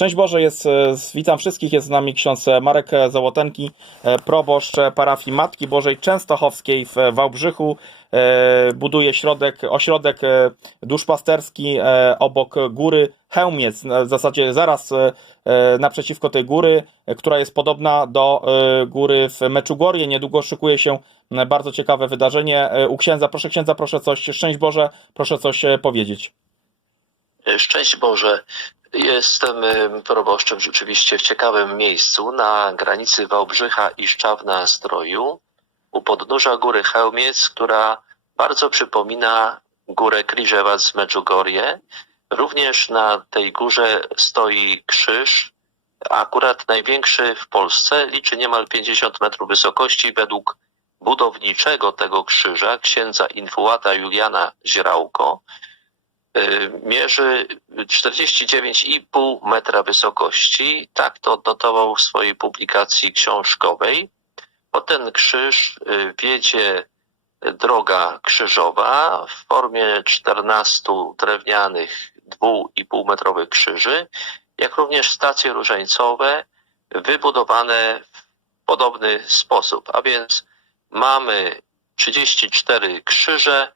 Szczęść Boże, jest, e, witam wszystkich, jest z nami ksiądz e, Marek e, Załotenki, proboszcz parafii Matki Bożej Częstochowskiej w Wałbrzychu. Buduje środek, ośrodek duszpasterski obok góry Chełmiec, w zasadzie zaraz naprzeciwko tej góry, która jest podobna do góry w Meczugorje. Niedługo szykuje się bardzo ciekawe wydarzenie u księdza. Proszę księdza, proszę coś, szczęść Boże, proszę coś powiedzieć. Szczęść Boże. Jestem em, proboszczem rzeczywiście w ciekawym miejscu na granicy Wałbrzycha i Szczawna Zdroju u podnóża góry Chełmiec, która bardzo przypomina górę Kriżewac z Medjugorje. Również na tej górze stoi krzyż, akurat największy w Polsce, liczy niemal 50 metrów wysokości według budowniczego tego krzyża, księdza infułata Juliana Zierałko mierzy 49,5 metra wysokości. Tak to odnotował w swojej publikacji książkowej. Po ten krzyż y, wiedzie droga krzyżowa w formie 14 drewnianych 2,5 metrowych krzyży, jak również stacje różańcowe wybudowane w podobny sposób. A więc mamy 34 krzyże,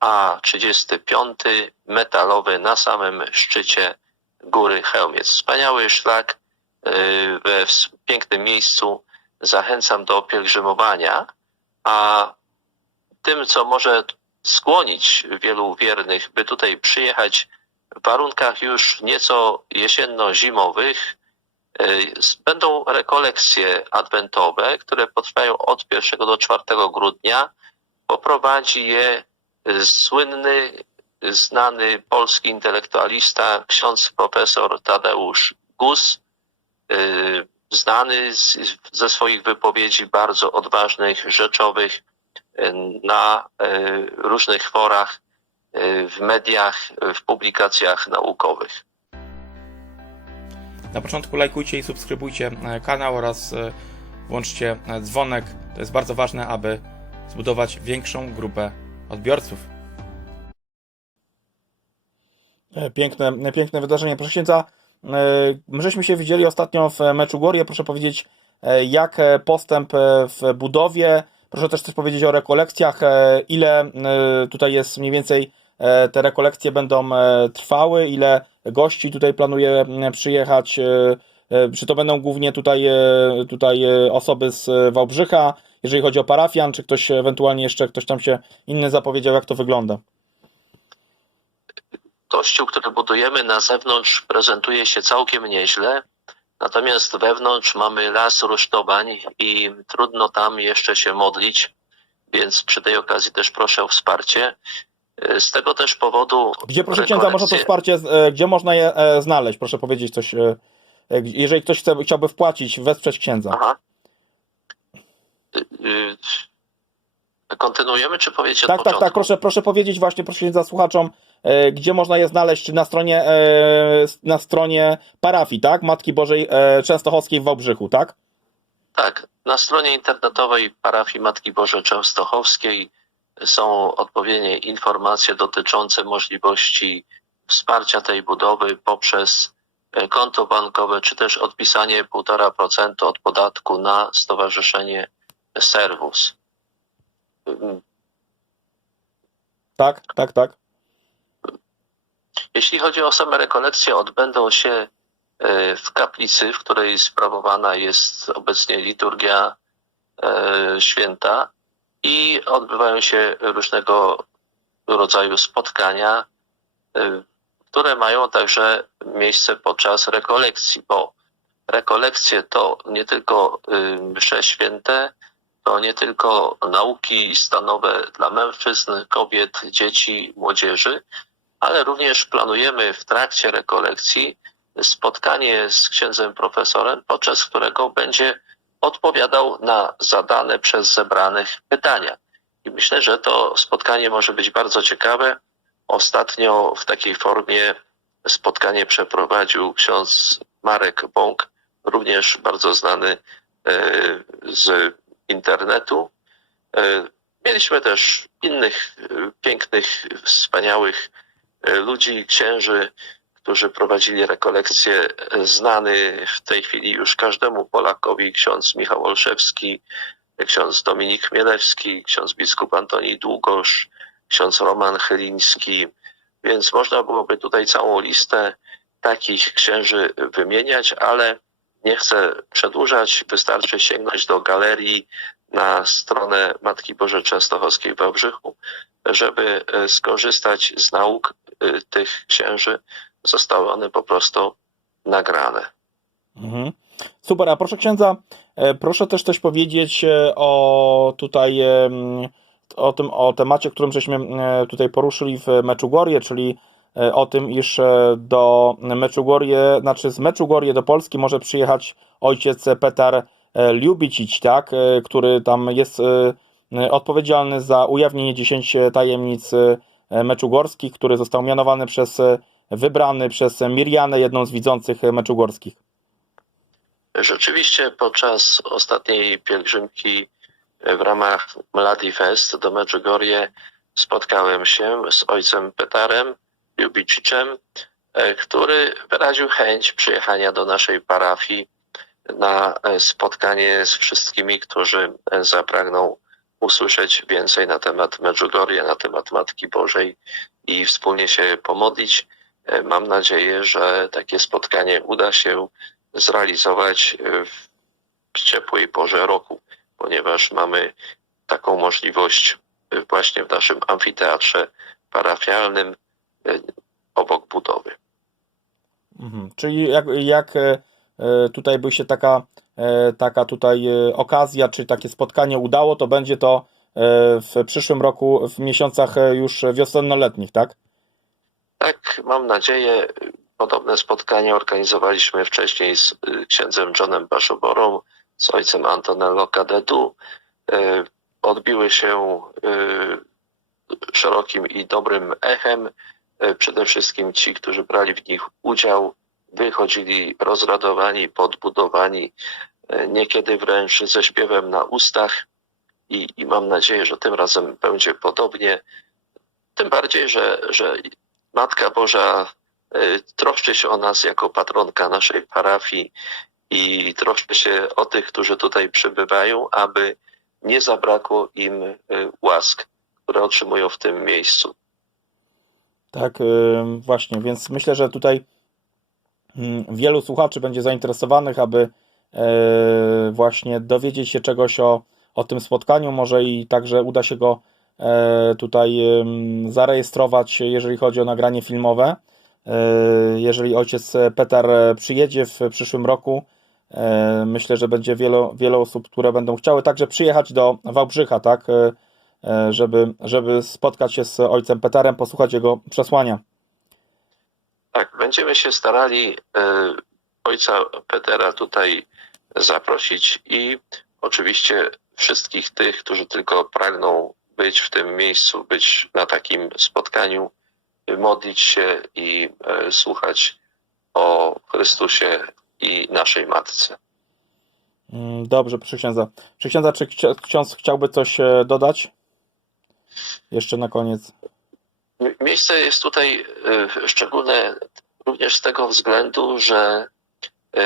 a 35 metalowy na samym szczycie góry Chełmiec. Wspaniały szlak y, we pięknym miejscu. Zachęcam do pielgrzymowania, a tym, co może skłonić wielu wiernych, by tutaj przyjechać w warunkach już nieco jesienno-zimowych, y, będą rekolekcje adwentowe, które potrwają od 1 do 4 grudnia. Poprowadzi je słynny, znany polski intelektualista, ksiądz profesor Tadeusz Gus, y, znany z, ze swoich wypowiedzi bardzo odważnych, rzeczowych y, na y, różnych forach, w mediach, w publikacjach naukowych. Na początku lajkujcie i subskrybujcie e, kanał oraz e, włączcie e, dzwonek. To jest bardzo ważne, aby zbudować większą grupę odbiorców. E, Piękne, piękne wydarzenie. Proszę księdza, e, my żeśmy się widzieli ostatnio w meczu Gorie. Proszę powiedzieć, e, jak e, postęp e, w budowie. Proszę też coś powiedzieć o rekolekcjach. e, Ile e, tutaj jest mniej więcej e, te rekolekcje będą e, trwały? Ile gości tutaj planuje przyjechać? e, e, Czy to będą głównie tutaj, e, tutaj e, osoby z e, Wałbrzycha, jeżeli chodzi o parafian, czy ktoś ewentualnie jeszcze ktoś tam się inny zapowiedział, jak to wygląda? Kościół, który budujemy na zewnątrz, prezentuje się całkiem nieźle. Natomiast wewnątrz mamy las rusztowań i trudno tam jeszcze się modlić, więc przy tej okazji też proszę o wsparcie. Z tego też powodu. Gdzie, proszę księdza, można to wsparcie, e, gdzie można je e, znaleźć? Proszę powiedzieć coś, e, jeżeli ktoś chce, chciałby wpłacić, wesprzeć księdza. Aha. Y, Kontynuujemy, czy powiedzieć Tak, tak, tak, proszę, proszę powiedzieć właśnie, proszę księdza słuchaczom, e, gdzie można je znaleźć, czy na stronie, e, na stronie parafii, tak? Matki Bożej e, Częstochowskiej w Wałbrzychu, tak? Tak, na stronie internetowej parafii Matki Bożej Częstochowskiej są odpowiednie informacje dotyczące możliwości wsparcia tej budowy poprzez konto bankowe, czy też odpisanie 1,5% od podatku na Stowarzyszenie Serwus. Tak, tak, tak. Jeśli chodzi o same rekolekcje, odbędą się e, w kaplicy, w której sprawowana jest obecnie liturgia e, święta i odbywają się różnego rodzaju spotkania, e, które mają także miejsce podczas rekolekcji, bo rekolekcje to nie tylko msze święte, to nie tylko nauki stanowe dla mężczyzn, kobiet, dzieci, młodzieży, ale również planujemy w trakcie rekolekcji spotkanie z księdzem profesorem, podczas którego będzie odpowiadał na zadane przez zebranych pytania. I myślę, że to spotkanie może być bardzo ciekawe. Ostatnio w takiej formie spotkanie przeprowadził ksiądz Marek Bąk, również bardzo znany e, z internetu. E, Mieliśmy też innych e, pięknych, wspaniałych e, ludzi, księży, którzy prowadzili rekolekcję, znany w tej chwili już każdemu Polakowi ksiądz Michał Olszewski, ksiądz Dominik Chmielewski, ksiądz biskup Antoni Długosz, ksiądz Roman Chyliński, więc można byłoby tutaj całą listę takich księży wymieniać, ale nie chcę przedłużać. Wystarczy sięgnąć do galerii na stronę Matki Bożej Częstochowskiej w Wałbrzychu, żeby e, skorzystać z nauk e, tych księży. Zostały one po prostu nagrane. Mhm. Super, a proszę księdza, e, proszę też coś powiedzieć o tutaj o tym o temacie, którym żeśmy tutaj poruszyli w Meczugorje, czyli o tym, iż e, do Meczugorje, znaczy z Meczugorje do Polski może przyjechać ojciec Petar e, Lubicić, tak, e, który tam jest e, e, odpowiedzialny za ujawnienie 10 tajemnic e, meczugorskich, który został mianowany przez e, wybrany przez Mirianę, jedną z widzących e, meczugorskich. Rzeczywiście podczas ostatniej pielgrzymki w ramach Mladi Fest do Medjugorje spotkałem się z ojcem Petarem Lubiciczem, e, który wyraził chęć przyjechania do naszej parafii na e, spotkanie z wszystkimi, którzy e, zapragną usłyszeć więcej na temat Medjugorje, na temat Matki Bożej i wspólnie się pomodlić. Mam nadzieję, że takie spotkanie uda się zrealizować w ciepłej porze roku, ponieważ mamy taką możliwość właśnie w naszym amfiteatrze parafialnym obok budowy. Mhm. Czyli jak, jak e, e, tutaj by się taka, e, taka tutaj okazja, czy takie spotkanie udało, to będzie to w przyszłym roku, w miesiącach już wiosennoletnich, tak? Tak, mam nadzieję. Podobne spotkanie organizowaliśmy wcześniej z księdzem Johnem Baszoborą, z ojcem Antonello Cadedu. Y, Odbiły się szerokim i dobrym echem. Y, Przede wszystkim ci, którzy brali w nich udział, wychodzili rozradowani, podbudowani, y, niekiedy wręcz ze śpiewem na ustach. I, i mam nadzieję, że tym razem będzie podobnie. Tym bardziej, że, że Matka Boża y, troszczy się o nas jako patronka naszej parafii i troszczy się o tych, którzy tutaj przybywają, aby nie zabrakło im łask, które otrzymują w tym miejscu. Tak, y, właśnie, więc myślę, że tutaj mm, wielu słuchaczy będzie zainteresowanych, aby e, właśnie dowiedzieć się czegoś o, o tym spotkaniu, może i także uda się go e, tutaj zarejestrować, jeżeli chodzi o nagranie filmowe. E, Jeżeli ojciec Petar przyjedzie w przyszłym roku, myślę, że będzie wiele, wiele osób, które będą chciały także przyjechać do Wałbrzycha, tak, żeby, żeby spotkać się z ojcem Petarem, posłuchać jego przesłania. Tak, będziemy się starali y, ojca Petera tutaj zaprosić i oczywiście wszystkich tych, którzy tylko pragną być w tym miejscu, być na takim spotkaniu, y, modlić się i y, słuchać o Chrystusie i naszej Matce. Mm, Dobrze, proszę księdza. Proszę księdza, czy ksi- ksiądz chciałby coś e, dodać? Jeszcze na koniec. Mi- Miejsce jest tutaj y, szczególne również z tego względu, że y,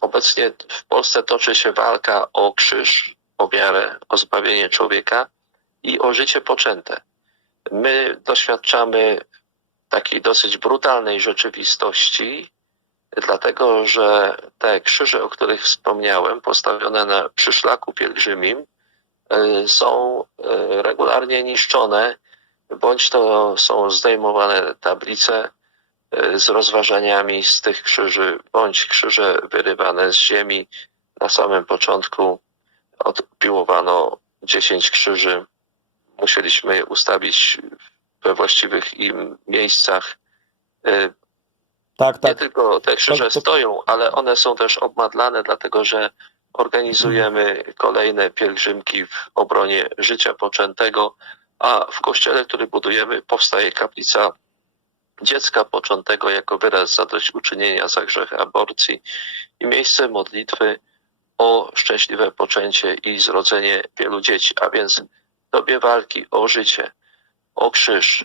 obecnie w Polsce toczy się walka o krzyż, o wiarę, o zbawienie człowieka i o życie poczęte. My doświadczamy takiej dosyć brutalnej rzeczywistości, dlatego że te krzyże, o których wspomniałem, postawione na przyszlaku pielgrzymim, są y, regularnie niszczone bądź to są zdejmowane tablice e, z rozważaniami z tych krzyży, bądź krzyże wyrywane z ziemi. Na samym początku odpiłowano 10 krzyży. Musieliśmy je ustawić we właściwych im miejscach. E, Tak, Nie tak. tylko te krzyże to- stoją, ale one są też obmadlane, dlatego że organizujemy kolejne pielgrzymki w obronie życia poczętego, a w kościele, który budujemy, powstaje kaplica dziecka poczętego jako wyraz zadośćuczynienia za grzech aborcji i miejsce modlitwy o szczęśliwe poczęcie i zrodzenie wielu dzieci, a więc dobie walki o życie, o krzyż,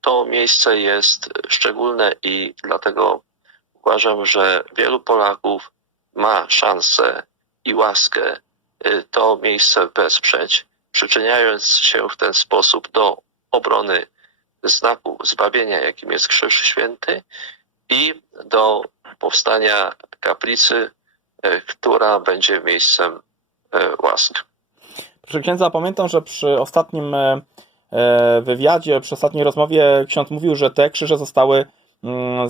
to miejsce jest szczególne i dlatego uważam, że wielu Polaków ma szansę i łaskę y, to miejsce wesprzeć, przyczyniając się w ten sposób do obrony znaku zbawienia, jakim jest Krzyż Święty i do powstania kaplicy, y, która będzie miejscem y, łask. Proszę księdza, pamiętam, że przy ostatnim e, e, wywiadzie, przy ostatniej rozmowie ksiądz mówił, że te krzyże zostały mm,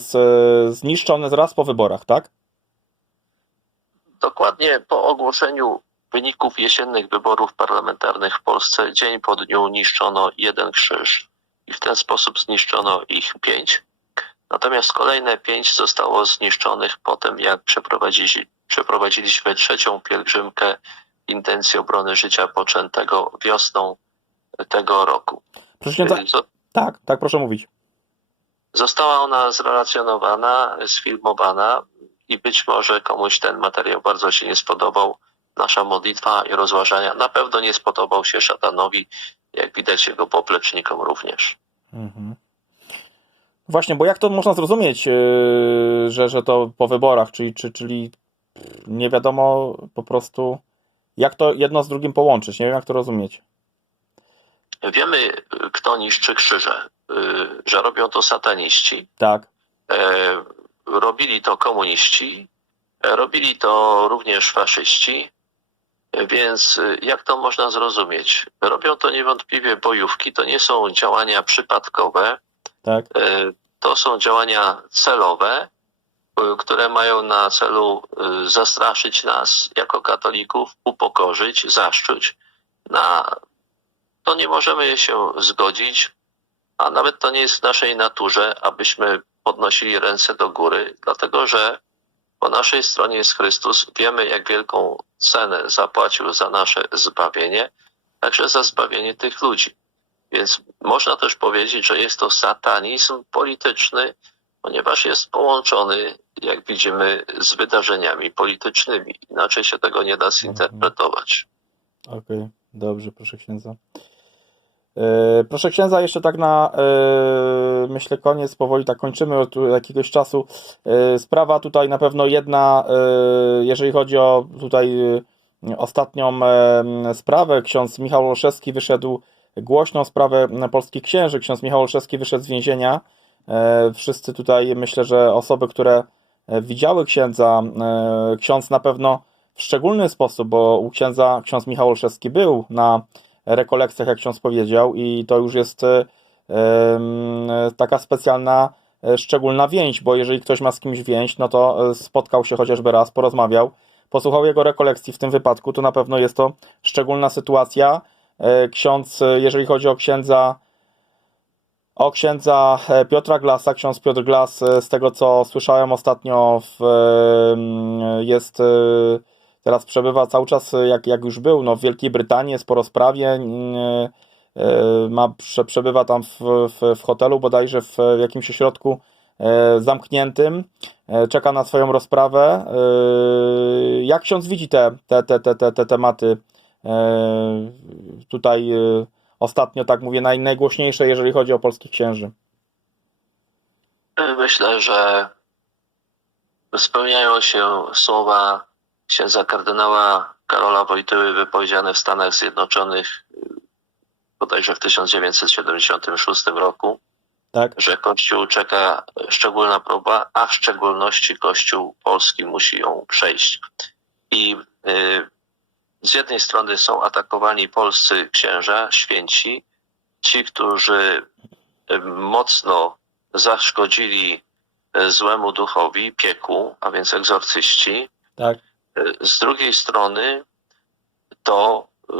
zniszczone zaraz po wyborach, tak? Dokładnie po ogłoszeniu wyników jesiennych wyborów parlamentarnych w Polsce, dzień po dniu niszczono jeden krzyż i w ten sposób zniszczono ich pięć. Natomiast kolejne pięć zostało zniszczonych potem, jak przeprowadzili, przeprowadziliśmy trzecią pielgrzymkę intencji obrony życia poczętego wiosną tego roku. Proszę Zo- tak, tak, proszę mówić. Została ona zrelacjonowana, sfilmowana i być może komuś ten materiał bardzo się nie spodobał. Nasza modlitwa i rozważania na pewno nie spodobał się szatanowi, jak widać jego poplecznikom również. Mhm. Właśnie, bo jak to można zrozumieć, yy, że, że to po wyborach, czyli, czy, czyli nie wiadomo po prostu, jak to jedno z drugim połączyć, nie wiem jak to rozumieć. Wiemy, kto niszczy krzyże, y, że robią to sataniści, Tak, e, robili to komuniści, robili to również faszyści, więc y, jak to można zrozumieć? Robią to niewątpliwie bojówki, to nie są działania przypadkowe, tak, E, To są działania celowe, e, które mają na celu zastraszyć nas jako katolików, upokorzyć, zaszczuć. Na to nie możemy się zgodzić, a nawet to nie jest w naszej naturze, abyśmy podnosili ręce do góry, dlatego że po naszej stronie jest Chrystus. Wiemy, jak wielką cenę zapłacił za nasze zbawienie, także za zbawienie tych ludzi. Więc można też powiedzieć, że jest to satanizm polityczny, ponieważ jest połączony, jak widzimy, z wydarzeniami politycznymi. Inaczej się tego nie da zinterpretować. okej, dobrze, proszę księdza. Yy, proszę księdza, jeszcze tak na, yy, myślę, koniec, powoli tak kończymy od jakiegoś czasu. Yy, sprawa tutaj na pewno jedna, jeżeli chodzi o tutaj ostatnią sprawę, ksiądz Michał Olszewski wyszedł, głośną sprawę polskich księży, ksiądz Michał Olszewski wyszedł z więzienia. Wszyscy tutaj, myślę, że osoby, które widziały księdza, ksiądz na pewno w szczególny sposób, bo u księdza ksiądz Michał Olszewski był na rekolekcjach, jak ksiądz powiedział, i to już jest e, taka specjalna, e, szczególna więź, bo jeżeli ktoś ma z kimś więź, no to e, spotkał się chociażby raz, porozmawiał, posłuchał jego rekolekcji w tym wypadku, to na pewno jest to szczególna sytuacja. Ksiądz, jeżeli chodzi o księdza, o księdza Piotra Glasa, ksiądz Piotr Glas, z tego co słyszałem ostatnio, w, jest teraz przebywa cały czas, jak, jak już był, no, w Wielkiej Brytanii, jest po e, ma, prze, przebywa tam w, w, w hotelu bodajże w, w jakimś ośrodku e, zamkniętym, e, czeka na swoją rozprawę. Jak ksiądz widzi te, te, te, te, te, te tematy tutaj ostatnio, tak mówię, naj, najgłośniejsze, jeżeli chodzi o polskich księży? Myślę, że spełniają się słowa księdza kardynała Karola Wojtyły wypowiedziane w Stanach Zjednoczonych y, bodajże w 1976 roku, Tak? że Kościół czeka szczególna próba, a w szczególności Kościół polski musi ją przejść. I y, z jednej strony są atakowani polscy księża, święci, ci, którzy y, mocno zaszkodzili y, złemu duchowi, piekłu, a więc egzorcyści. Tak. Z drugiej strony to y,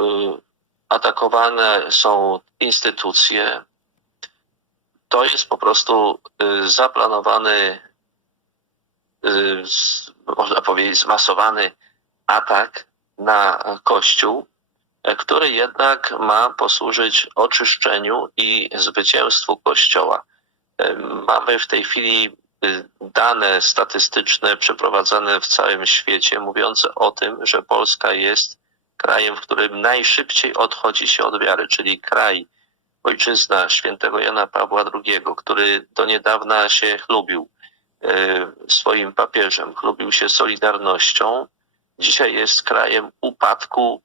atakowane są instytucje. To jest po prostu y, zaplanowany, y, można powiedzieć, zmasowany atak na Kościół, który jednak ma posłużyć oczyszczeniu i zwycięstwu Kościoła. Mamy w tej chwili dane statystyczne przeprowadzane w całym świecie, mówiące o tym, że Polska jest krajem, w którym najszybciej odchodzi się od wiary, czyli kraj, ojczyzna świętego Jana Pawła II, który do niedawna się chlubił e, swoim papieżem, chlubił się solidarnością, dzisiaj jest krajem upadku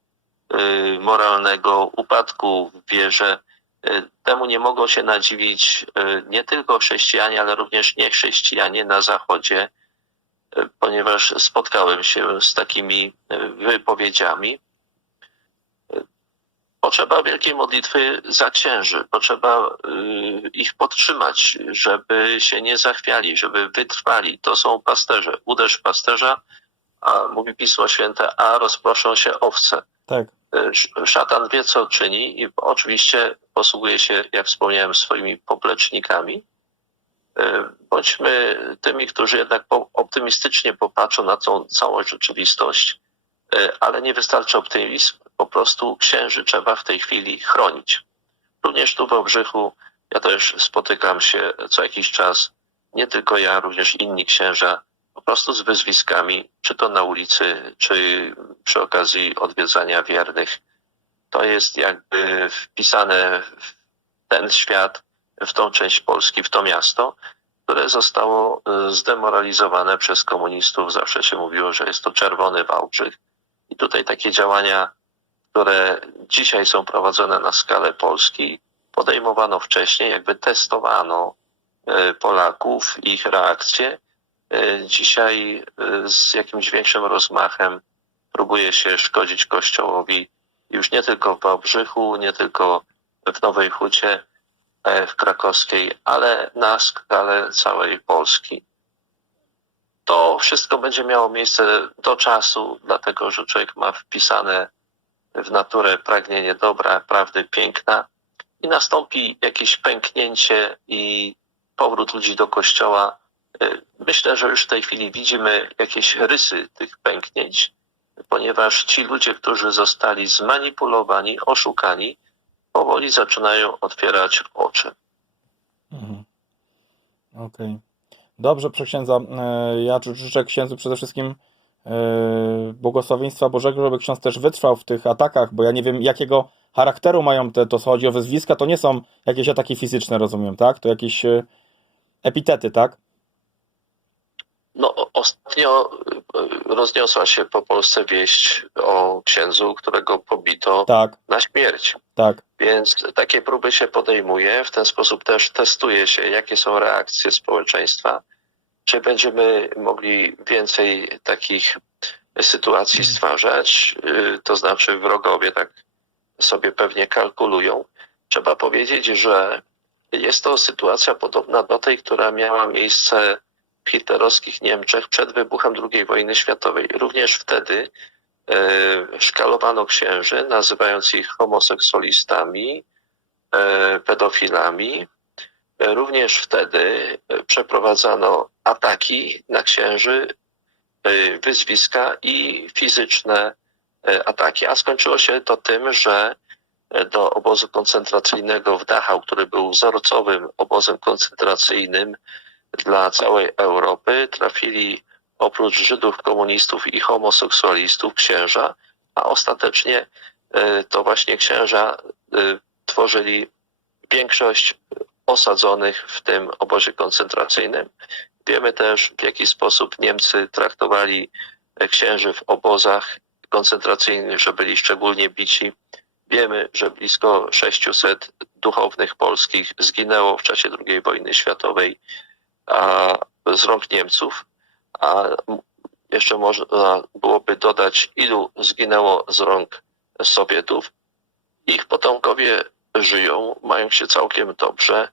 e, moralnego, upadku w wierze. E, Temu nie mogą się nadziwić e, nie tylko chrześcijanie, ale również niechrześcijanie na Zachodzie, e, ponieważ spotkałem się z takimi wypowiedziami. Potrzeba wielkiej modlitwy za księży, potrzeba y, ich podtrzymać, żeby się nie zachwiali, żeby wytrwali. To są pasterze. Uderz pasterza, a mówi Pismo Święte, a rozproszą się owce. Tak. Sz- Szatan wie, co czyni i oczywiście posługuje się, jak wspomniałem, swoimi poplecznikami. E, Bądźmy tymi, którzy jednak optymistycznie popatrzą na tą całą rzeczywistość, e, ale nie wystarczy optymizm, po prostu księży trzeba w tej chwili chronić. Również tu w Obrzychu ja też spotykam się co jakiś czas, nie tylko ja, również inni księża, po prostu z wyzwiskami, czy to na ulicy, czy przy okazji odwiedzania wiernych. To jest jakby wpisane w ten świat, w tą część Polski, w to miasto, które zostało y, zdemoralizowane przez komunistów. Zawsze się mówiło, że jest to czerwony Wałbrzych. I tutaj takie działania, które dzisiaj są prowadzone na skalę Polski, podejmowano wcześniej, jakby testowano y, Polaków, ich reakcje. Y, Dzisiaj z jakimś większym rozmachem próbuje się szkodzić Kościołowi już nie tylko w Wałbrzychu, nie tylko w Nowej Hucie, e, w Krakowskiej, ale na skalę całej Polski. To wszystko będzie miało miejsce do czasu, dlatego że człowiek ma wpisane w naturę pragnienie dobra, prawdy, piękna i nastąpi jakieś pęknięcie i powrót ludzi do kościoła. Y, Myślę, że już w tej chwili widzimy jakieś rysy tych pęknięć, ponieważ ci ludzie, którzy zostali zmanipulowani, oszukani, powoli zaczynają otwierać oczy. Mhm. Okej. Dobrze, proszę księdza. e, Ja ży- życzę księdzu przede wszystkim e, błogosławieństwa Bożego, żeby ksiądz też wytrwał w tych atakach, bo ja nie wiem, jakiego charakteru mają te, to co chodzi o wyzwiska, to nie są jakieś ataki fizyczne, rozumiem, tak? To jakieś e, epitety, tak? No, ostatnio y, rozniosła się po Polsce wieść o księdzu, którego pobito Tak, na śmierć. tak. Więc takie próby się podejmuje, w ten sposób też testuje się, jakie są reakcje społeczeństwa, czy będziemy mogli więcej takich sytuacji stwarzać, y, to znaczy wrogowie tak sobie pewnie kalkulują. Trzeba powiedzieć, że jest to sytuacja podobna do tej, która miała miejsce hitlerowskich Niemczech przed wybuchem II wojny światowej. Również wtedy e, szkalowano księży, nazywając ich homoseksualistami, e, pedofilami. E, Również wtedy przeprowadzano ataki na księży, wyzwiska i fizyczne ataki. A skończyło się to tym, że do obozu koncentracyjnego w Dachau, który był wzorcowym obozem koncentracyjnym dla całej Europy, trafili oprócz Żydów, komunistów i homoseksualistów księża, a ostatecznie e, to właśnie księża e, tworzyli większość osadzonych w tym obozie koncentracyjnym. Wiemy też, w jaki sposób Niemcy traktowali e, księży w obozach koncentracyjnych, że byli szczególnie bici. Wiemy, że blisko 600 duchownych polskich zginęło w czasie II wojny światowej a, z rąk Niemców, a jeszcze można byłoby dodać, ilu zginęło z rąk Sowietów. Ich potomkowie żyją, mają się całkiem dobrze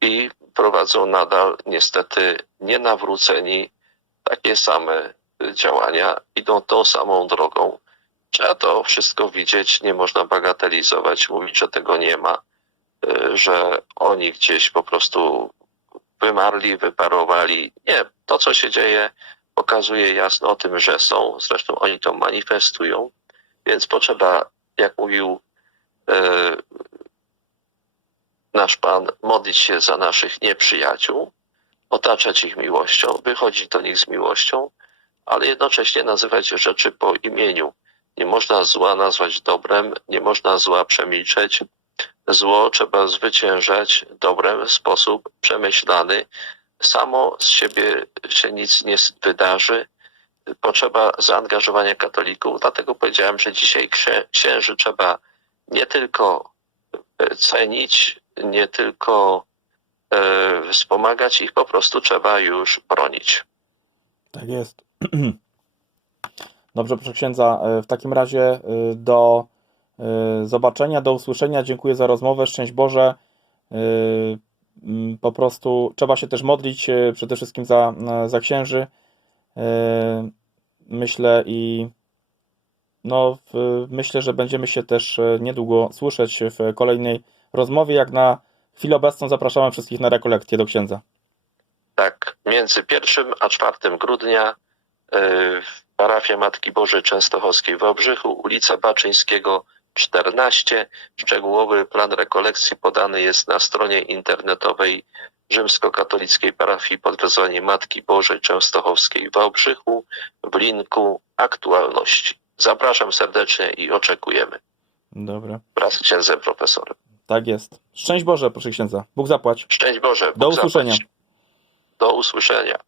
i prowadzą nadal niestety nienawróceni takie same działania, idą tą samą drogą. Trzeba to wszystko widzieć, nie można bagatelizować, mówić, że tego nie ma, y, że oni gdzieś po prostu wymarli, wyparowali. Nie, to co się dzieje pokazuje jasno o tym, że są. Zresztą oni to manifestują, więc potrzeba, jak mówił e, nasz Pan, modlić się za naszych nieprzyjaciół, otaczać ich miłością, wychodzić do nich z miłością, ale jednocześnie nazywać rzeczy po imieniu. Nie można zła nazwać dobrem, nie można zła przemilczeć, Zło trzeba zwyciężać dobrem w sposób przemyślany. Samo z siebie się nic nie wydarzy. Potrzeba zaangażowania katolików. Dlatego powiedziałem, że dzisiaj księ- księży trzeba nie tylko e, cenić, nie tylko e, wspomagać ich, po prostu trzeba już bronić. Tak jest. Dobrze, proszę księdza. e, W takim razie e, do zobaczenia, do usłyszenia. Dziękuję za rozmowę. Szczęść Boże. E, Po prostu trzeba się też modlić e, przede wszystkim za, e, za księży. E, Myślę i no, myślę, że będziemy się też e, niedługo słyszeć w kolejnej rozmowie. Jak na chwilę obecną zapraszamy wszystkich na rekolekcję do księdza. Tak, między 1 a 4 grudnia w parafia Matki Bożej Częstochowskiej w Wałbrzychu, ulica Baczyńskiego 14. Szczegółowy plan rekolekcji podany jest na stronie internetowej rzymskokatolickiej parafii pod wezwaniem Matki Bożej Częstochowskiej w Wałbrzychu w linku aktualności. Zapraszam serdecznie i oczekujemy Dobra. wraz z księdzem profesorem. Tak jest. Szczęść Boże, proszę księdza. Bóg zapłać. Szczęść Boże. Bóg Do usłyszenia. zapłać. Do usłyszenia.